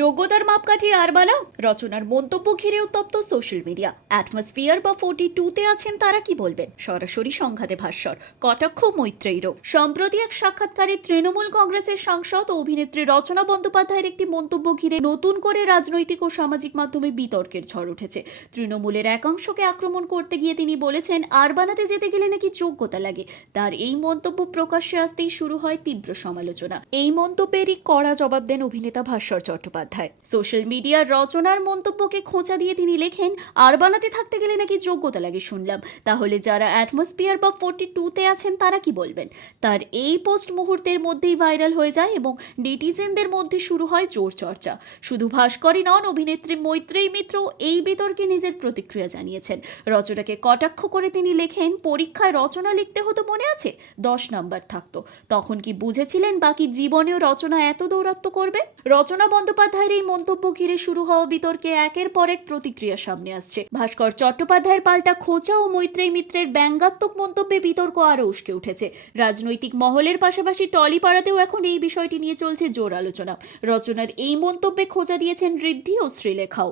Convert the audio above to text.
যোগ্যতার মাপকাঠি আরবালা রচনার মন্তব্য ঘিরে উত্তপ্ত সোশ্যাল মিডিয়া। অ্যাটমসফিয়ার বা 42-তে আছেন তারা কি বলবেন? সরাসরি সংঘাতে ভাষ্যর কটাক্ষ মৈত্রেয়ীরও। সম্প্রতি এক সাক্ষাৎকারে তৃণমূল কংগ্রেসের সাংসদ ও অভিনেত্রী রচনা বন্দ্যোপাধ্যায়ের একটি মন্তব্য ঘিরে নতুন করে রাজনৈতিক ও সামাজিক মাধ্যমে বিতর্কের ঝড় উঠেছে। তৃণমূলের একাংশকে আক্রমণ করতে গিয়ে তিনি বলেছেন, আরবালাতে যেতে গেলে নাকি যোগ্যতা লাগে। তার এই মন্তব্য প্রকাশ্যে আসতেই শুরু হয় তীব্র সমালোচনা। এই মন্তব্যেরই কড়া জবাব দেন অভিনেতা ভাস্বর চট্টোপাধ্যায়। সোশ্যাল মিডিয়ার রচনার মন্তব্যকে খোঁচা দিয়ে তিনি লেখেন, আরবালাতে থাকতে গেলে নাকি যোগ্যতা লাগে শুনলাম, তাহলে যারা অ্যাটমসফিয়ার বা 42-তে আছেন তারা কি বলবেন? তার এই পোস্ট মুহূর্তের মধ্যেই ভাইরাল হয়ে যায় এবং নেটিজেনদের মধ্যে শুরু হয় জোর চর্চা। শুধু ভাস্করই নন, অভিনেত্রী মৈত্রেয়ী মিত্র এই বিতর্কে নিজের প্রতিক্রিয়া জানিয়েছেন। রচনাকে কটাক্ষ করে তিনি লেখেন, পরীক্ষায় রচনা লিখতে হতো মনে আছে, 10 নাম্বার থাকতো, তখন কি বুঝেছিলেন বাকি জীবনেও রচনা এত দৌরাত্ম্য করবে? রচনা বন্দ্যোপাধ্যায়ের এই মন্তব্য ঘিরে শুরু হওয়া বিতর্কে একের পর এক প্রতিক্রিয়া সামনে আসছে। ভাস্কর চট্টোপাধ্যায়ের পাল্টা খোঁচা ও মৈত্রেয়ী মিত্রের ব্যঙ্গাত্মক মন্তব্যে বিতর্ক আরও উস্কে উঠেছে। রাজনৈতিক মহলের পাশাপাশি টলিপাড়াতেও এখন এই বিষয়টি নিয়ে চলছে জোর আলোচনা। রচনার এই মন্তব্যে খোঁচা দিয়েছেন ঋদ্ধি ও শ্রীলেখাও।